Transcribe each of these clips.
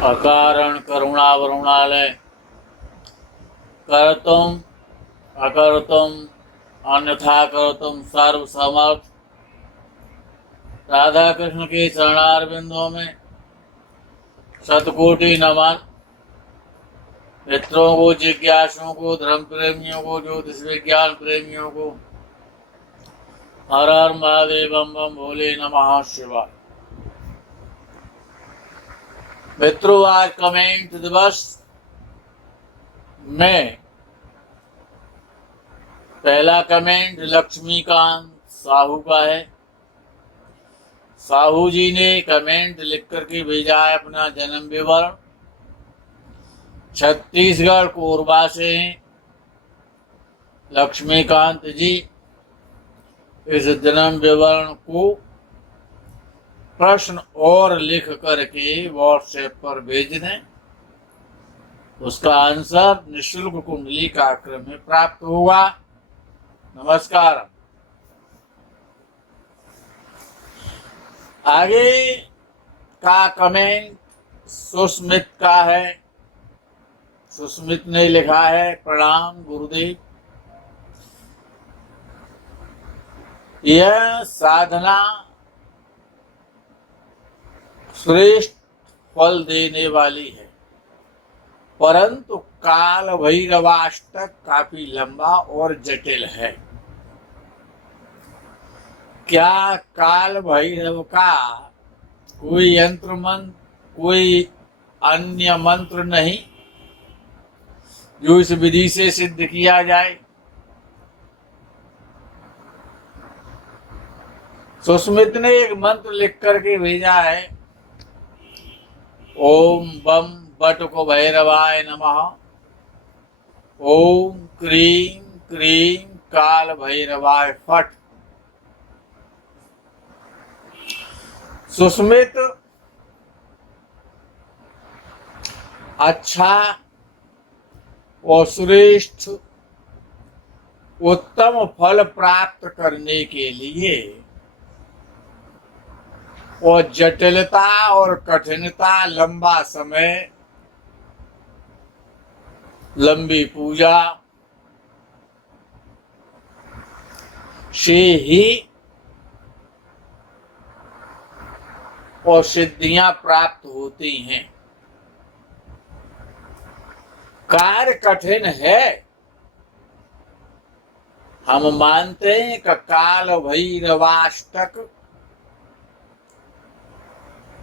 अकारण करुणावरुणालय कर्तुम अकर्तुम अन्यथा कर्तुम सर्व समर्थ राधा कृष्ण के चरणारविंदों में शतकोटि नमन। मित्रों को, जिज्ञासुओं को, धर्म प्रेमियों को, ज्योतिष विज्ञान प्रेमियों को हर हर महादेव बम बम भोले नमः शिवाय। मित्रों, आज कमेंट दिवस में पहला कमेंट लक्ष्मीकांत साहू का है। साहू जी ने कमेंट लिख करके भेजा है अपना जन्म विवरण। छत्तीसगढ़ कोरबा से हैं लक्ष्मीकांत जी। इस जन्म विवरण को प्रश्न और लिख करके व्हाट्सएप पर भेज दें। उसका आंसर निःशुल्क कुंडली कार्यक्रम में प्राप्त होगा। नमस्कार। आगे का कमेंट सुस्मित का है। सुस्मित ने लिखा है, प्रणाम गुरुदेव। यह साधना श्रेष्ठ फल देने वाली है, परंतु काल भैरवाष्टक काफी लंबा और जटिल है। क्या काल भैरव का कोई यंत्र मंत्र, कोई अन्य मंत्र नहीं जो इस विधि से सिद्ध किया जाए? सुस्मित ने एक मंत्र लिख करके भेजा है, ओम बम बटुक भैरवाय नमः, ओम क्रीम क्रीम काल भैरवाय फट। सुस्मित अच्छा और श्रेष्ठ उत्तम फल प्राप्त करने के लिए और जटिलता और कठिनता, लंबा समय, लंबी पूजा से ही और सिद्धियां प्राप्त होती हैं। कार्य कठिन है, हम मानते हैं कि काल भैरवाष्टक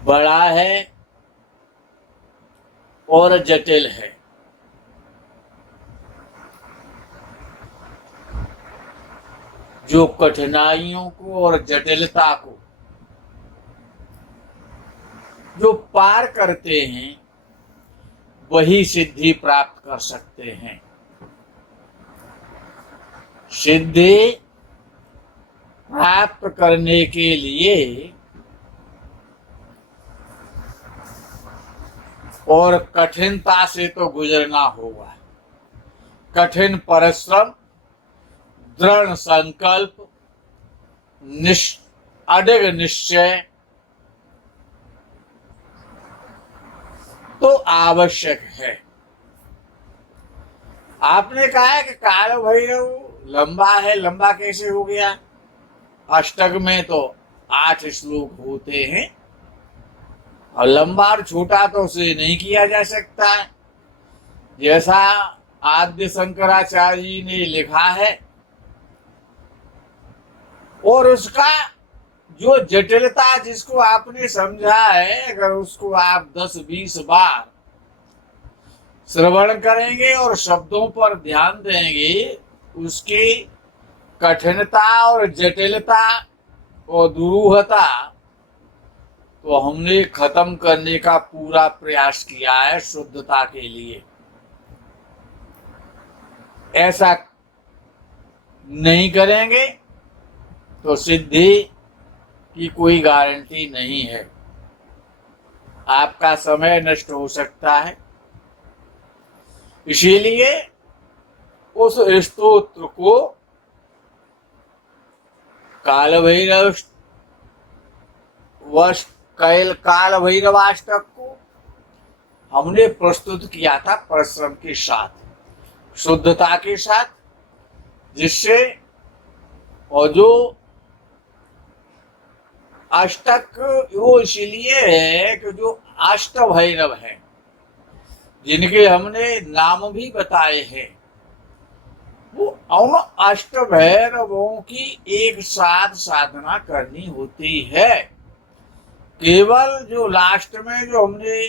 बड़ा है और जटिल है। जो कठिनाइयों को और जटिलता को जो पार करते हैं वही सिद्धि प्राप्त कर सकते हैं। सिद्धि प्राप्त करने के लिए और कठिनता से तो गुजरना होगा। कठिन परिश्रम, दृढ़ संकल्प, अडिग निश्चय तो आवश्यक है। आपने कहा है कि काल भैरव लंबा है, लंबा कैसे हो गया? अष्टक में तो 8 श्लोक होते हैं और लंबा और छोटा तो उसे नहीं किया जा सकता। जैसा आद्य शंकराचार्य जी ने लिखा है, और उसका जो जटिलता जिसको आपने समझा है, अगर उसको आप 10-20 बार श्रवण करेंगे और शब्दों पर ध्यान देंगे, उसकी कठिनता और जटिलता और दुरूहता तो हमने खत्म करने का पूरा प्रयास किया है शुद्धता के लिए। ऐसा नहीं करेंगे तो सिद्धि की कोई गारंटी नहीं है। आपका समय नष्ट हो सकता है। इसीलिए उस स्तोत्र को काल भैरवाष्टक को हमने प्रस्तुत किया था परिश्रम के साथ, शुद्धता के साथ, जिससे और जो अष्टक वो इसलिए है कि जो अष्ट भैरव हैं, जिनके हमने नाम भी बताए हैं, वो उन अष्ट भैरवों की एक साथ साधना करनी होती है। केवल जो लास्ट में जो हमने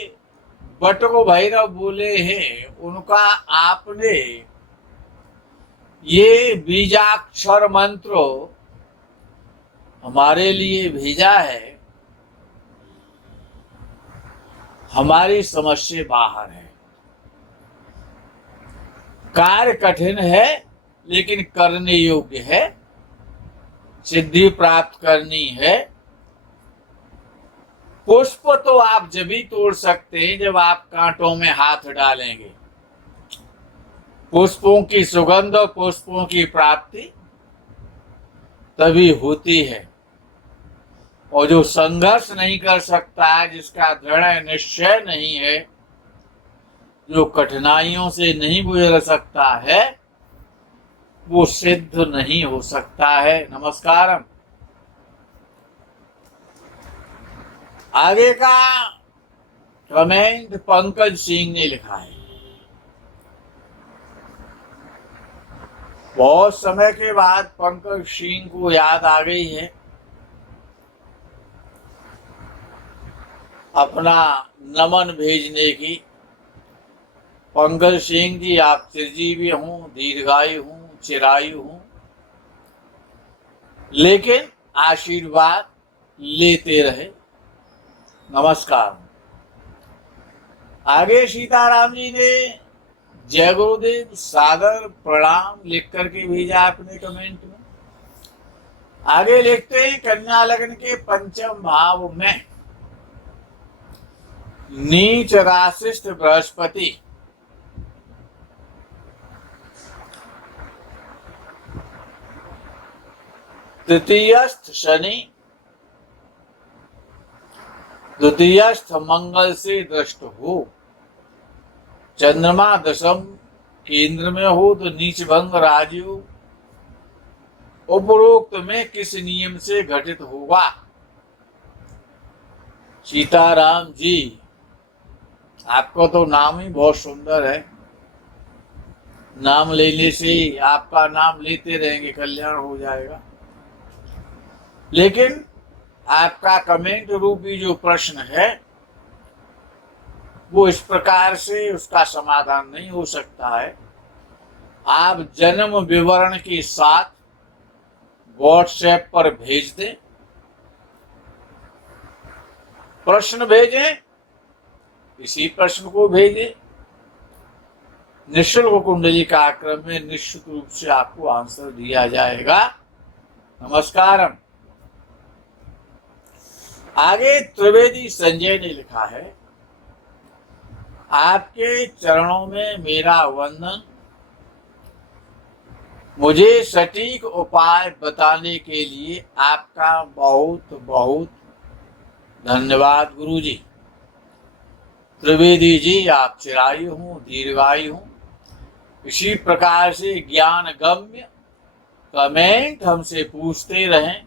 बटको भैरव बोले हैं, उनका आपने ये बीजाक्षर मंत्र हमारे लिए भेजा है, हमारी समझ से बाहर है। कार्य कठिन है लेकिन करने योग्य है, सिद्धि प्राप्त करनी है। पुष्प तो आप जब भी तोड़ सकते हैं जब आप कांटों में हाथ डालेंगे। पुष्पों की सुगंध और पुष्पों की प्राप्ति तभी होती है। और जो संघर्ष नहीं कर सकता है, जिसका दृढ़ निश्चय नहीं है, जो कठिनाइयों से नहीं गुजर सकता है, वो सिद्ध नहीं हो सकता है। नमस्कारम। आगे का कमेंट पंकज सिंह ने लिखा है। बहुत समय के बाद पंकज सिंह को याद आ गई है अपना नमन भेजने की। पंकज सिंह जी, आप चिरजीवी हूं, दीर्घायु हूं, चिरायु हूं, लेकिन आशीर्वाद लेते रहे। नमस्कार। आगे सीताराम जी ने जय गुरुदेव, सादर प्रणाम लिख करके भेजा अपने कमेंट में। आगे लिखते हैं, कन्या लग्न के पंचम भाव में नीच राशिष्ट बृहस्पति, तृतीयस्थ शनि, द्वितीयस्थ मंगल से दृष्ट हो, चंद्रमा दशम केंद्र में हो तो नीच भंग राजयोग उपरोक्त में किस नियम से घटित होगा? सीताराम जी, आपका तो नाम ही बहुत सुंदर है। नाम लेने से आपका नाम लेते रहेंगे, कल्याण हो जाएगा। लेकिन आपका कमेंट रूपी जो प्रश्न है वो इस प्रकार से उसका समाधान नहीं हो सकता है। आप जन्म विवरण के साथ व्हाट्सएप पर भेज दें, प्रश्न भेजें, इसी प्रश्न को भेजें। निःशुल्क कुंडली कार्यक्रम में निश्चित रूप से आपको आंसर दिया जाएगा। नमस्कारम। आगे त्रिवेदी संजय ने लिखा है, आपके चरणों में मेरा वंदन। मुझे सटीक उपाय बताने के लिए आपका बहुत बहुत धन्यवाद गुरुजी। त्रिवेदी जी, आप चिरायु हूं, दीर्घायु हूं। इसी प्रकार से ज्ञान गम्य कमेंट हमसे पूछते रहें,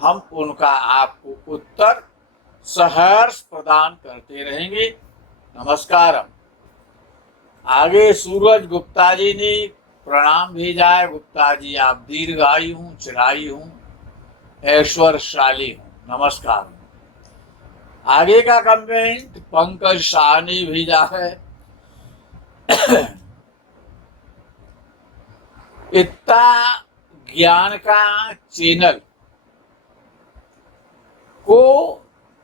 हम उनका आपको उत्तर सहर्ष प्रदान करते रहेंगे। नमस्कारम। आगे सूरज गुप्ता जी ने प्रणाम भेजा है। गुप्ता जी, आप दीर्घायु हूं, चिरायु हूं, ऐश्वर्यशाली हूं। नमस्कार। आगे का कमेंट पंकज शाह ने भेजा है। इतना ज्ञान का चैनल को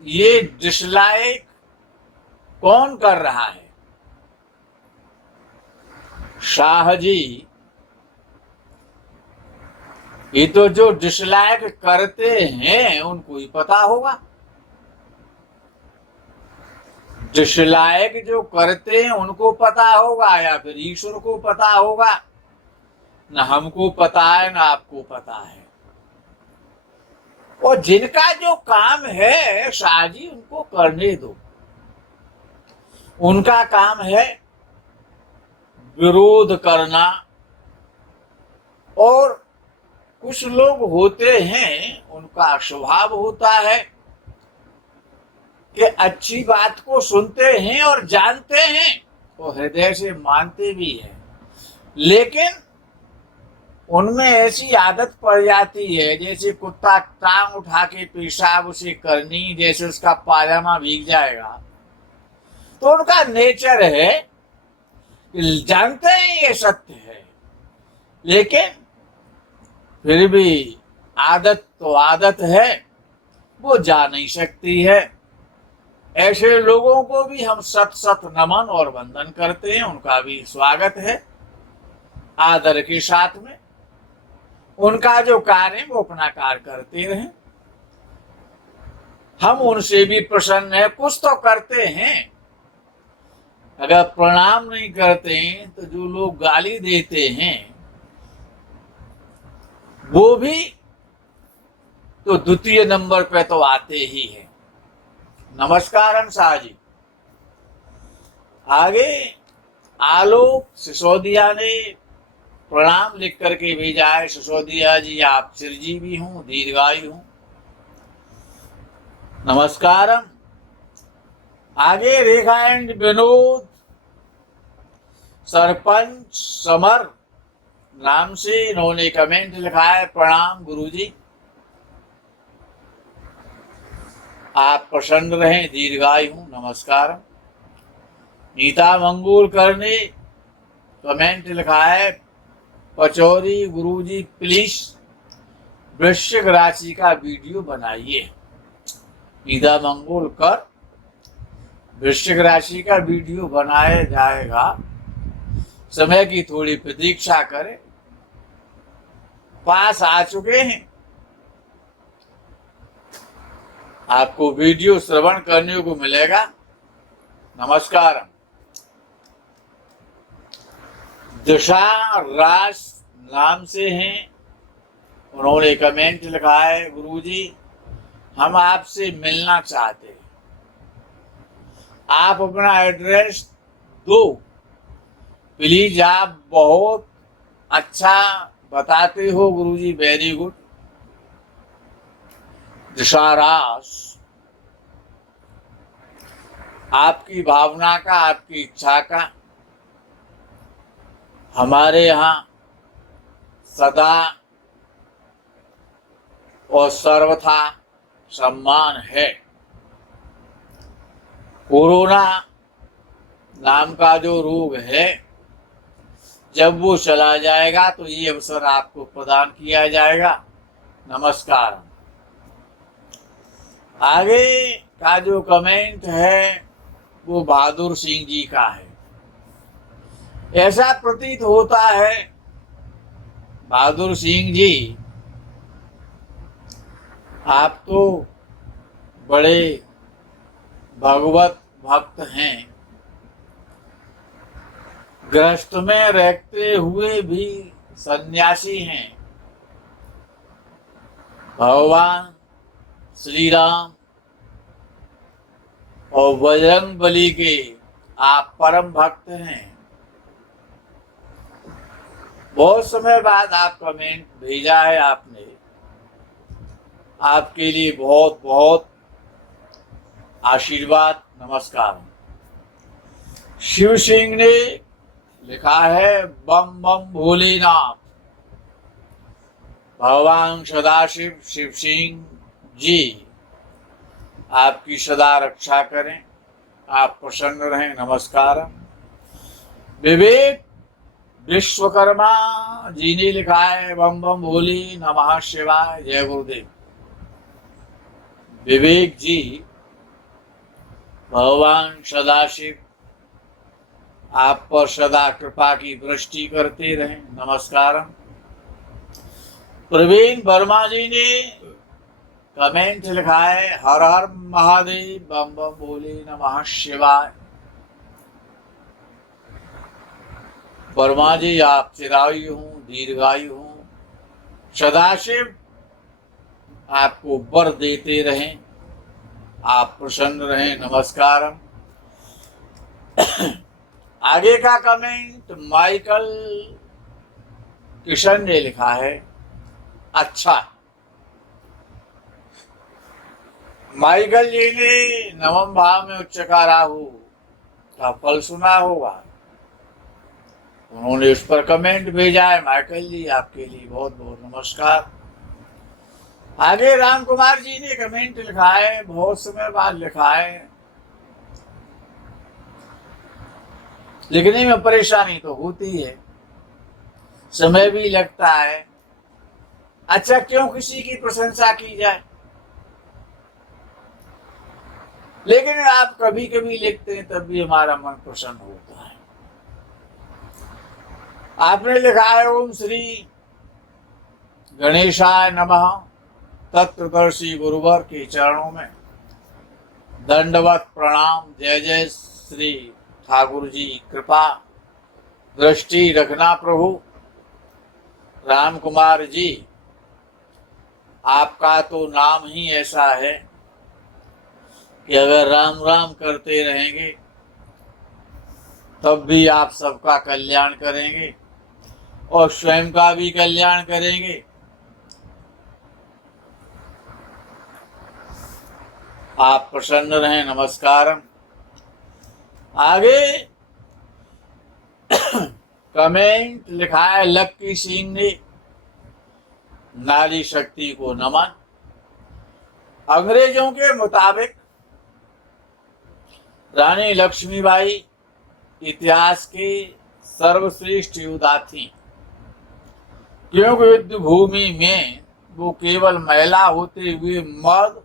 ये डिसलाइक कौन कर रहा है? शाह जी, ये तो जो डिसलाइक करते हैं उनको ही पता होगा। डिसलाइक जो करते हैं उनको पता होगा या फिर ईश्वर को पता होगा? न हमको पता है न आपको पता है। और जिनका जो काम है शाह जी, उनको करने दो। उनका काम है विरोध करना। और कुछ लोग होते हैं, उनका स्वभाव होता है कि अच्छी बात को सुनते हैं और जानते हैं, वो हृदय से मानते भी हैं, लेकिन उनमें ऐसी आदत पड़ जाती है, जैसे कुत्ता टांग उठा के पेशाब उसे करनी, जैसे उसका पाजामा भीग जाएगा। तो उनका नेचर है, जानते हैं ये सत्य है, लेकिन फिर भी आदत तो आदत है, वो जा नहीं सकती है। ऐसे लोगों को भी हम सत सत नमन और वंदन करते हैं, उनका भी स्वागत है आदर के साथ में। उनका जो कार्य है वो अपना कार्य करते रहें, हम उनसे भी प्रसन्न है। कुछ तो करते हैं, अगर प्रणाम नहीं करते हैं तो जो लोग गाली देते हैं वो भी तो द्वितीय नंबर पे तो आते ही हैं। नमस्कार शाह जी। आगे आलोक सिसोदिया ने प्रणाम लिख करके भेजा है। सिसोदिया जी, आप चिरजीवी हूं, दीर्घायु हूं। नमस्कारम। आगे रेखा एंड विनोद सरपंच समर नाम से इन्होंने कमेंट लिखा है, प्रणाम गुरुजी, आप प्रसन्न रहें, दीर्घायु हूं। नमस्कार। नीता मंगोलकर ने कमेंट लिखा है, पचौरी गुरुजी प्लीज वृश्चिक राशि का वीडियो बनाइए। नीता मंगोलकर, वृश्चिक राशि का वीडियो बनाया जाएगा, समय की थोड़ी प्रतीक्षा करें, पास आ चुके हैं। आपको वीडियो श्रवण करने को मिलेगा। नमस्कार। दिशा राज नाम से हैं, उन्होंने कमेंट लिखा है, गुरुजी हम आपसे मिलना चाहते हैं, आप अपना एड्रेस दो प्लीज। आप बहुत अच्छा बताते हो गुरुजी, वेरी गुड। दिशारास, आपकी भावना का, आपकी इच्छा का हमारे यहाँ सदा और सर्वथा सम्मान है। कोरोना नाम का जो रोग है, जब वो चला जाएगा तो ये अवसर आपको प्रदान किया जाएगा। नमस्कार। आगे का जो कमेंट है वो बहादुर सिंह जी का है। ऐसा प्रतीत होता है बहादुर सिंह जी, आप तो बड़े भगवत भक्त हैं, गृहस्थ में रहते हुए भी सन्यासी हैं। भगवान श्री राम और बजरंग बली के आप परम भक्त हैं। बहुत समय बाद आप कमेंट भेजा है आपने, आपके लिए बहुत बहुत आशीर्वाद। नमस्कार। शिव सिंह ने लिखा है, बम बम भोलेनाथ। भगवान सदाशिव शिव सिंह जी आपकी सदा रक्षा करें, आप प्रसन्न रहें। नमस्कार। विवेक विश्वकर्मा जी ने लिखा है, बम बम भोले नमः शिवाय, जय गुरुदेव। विवेक जी, भगवान सदाशिव आप पर सदा कृपा की दृष्टि करते रहें। नमस्कार। प्रवीण वर्मा जी ने कमेंट लिखा है, हर हर महादेव, बम बम भोले नमः शिवाय। वर्मा जी, आप चिरायु हूं, दीर्घायु हूं, सदाशिव आपको वर देते रहें, आप प्रसन्न रहें। नमस्कार। आगे का कमेंट माइकल किशन ने लिखा है, अच्छा। माइकल जी ने नवम भाव में उच्च का राहु का फल सुना होगा, उन्होंने उस पर कमेंट भेजा है। माइकल जी, आपके लिए बहुत बहुत नमस्कार। आगे राम कुमार जी ने कमेंट लिखा है, बहुत समय बाद लिखा है, लिखने में परेशानी तो होती है, समय भी लगता है। अच्छा, क्यों किसी की प्रशंसा की जाए, लेकिन आप कभी कभी लिखते हैं तब भी हमारा मन प्रसन्न होता है। आपने लिखा है, ओम श्री गणेशाय नमः। तत्वदर्शी गुरुवर के चरणों में दंडवत प्रणाम। जय जय श्री ठाकुर जी, कृपा दृष्टि रखना प्रभु। राम कुमार जी, आपका तो नाम ही ऐसा है कि अगर राम राम करते रहेंगे तब भी आप सबका कल्याण करेंगे और स्वयं का भी कल्याण करेंगे। आप प्रसन्न रहें। नमस्कार। आगे कमेंट लिखा है लक्की सिंह ने, नारी शक्ति को नमन। अंग्रेजों के मुताबिक रानी लक्ष्मीबाई इतिहास की सर्वश्रेष्ठ योद्धा थी, क्योंकि युद्ध भूमि में वो केवल महिला होते हुए मर्द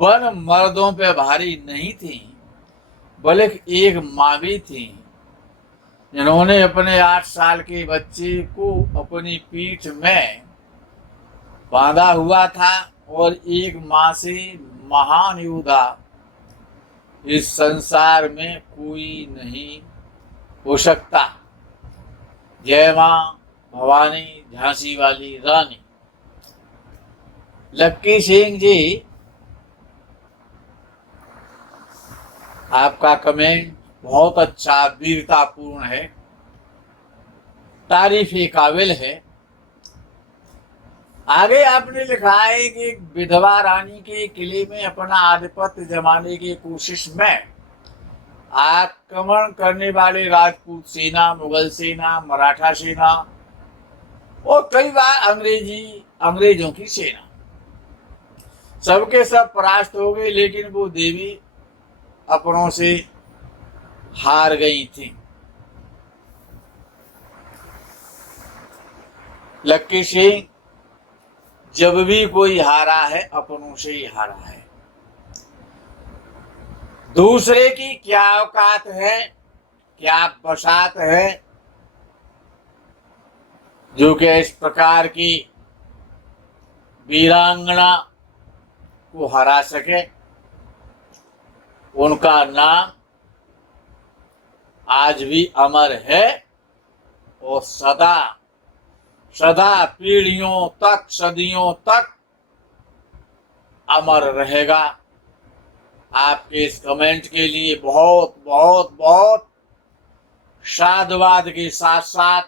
वन मर्दों पे भारी नहीं थी, बल्कि एक माँ भी थी, जिन्होंने अपने 8 साल के बच्चे को अपनी पीठ में बांधा हुआ था। और एक माँ से महान योद्धा इस संसार में कोई नहीं हो सकता। जय माँ भवानी, झांसी वाली रानी। लक्की सिंह जी, आपका कमेंट बहुत अच्छा, वीरतापूर्ण है, तारीफ के काबिल है। आगे आपने लिखा है कि एक विधवा रानी के किले में अपना आधिपत्य जमाने की कोशिश में आक्रमण करने वाले राजपूत सेना, मुगल सेना, मराठा सेना और कई बार अंग्रेजों की सेना, सबके सब परास्त हो गए, लेकिन वो देवी अपनों से हार गई थी। लक्की सिंह, जब भी कोई हारा है अपनों से ही हारा है। दूसरे की क्या औकात है, क्या बसात है जो कि इस प्रकार की वीरांगना को हरा सके। उनका नाम आज भी अमर है और सदा सदा पीढ़ियों तक, सदियों तक अमर रहेगा। आपके इस कमेंट के लिए बहुत बहुत बहुत साधुवाद के साथ साथ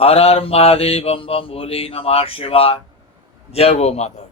हर हर महादेव, बम बम भोले, नमः शिवाय, जय गो माता।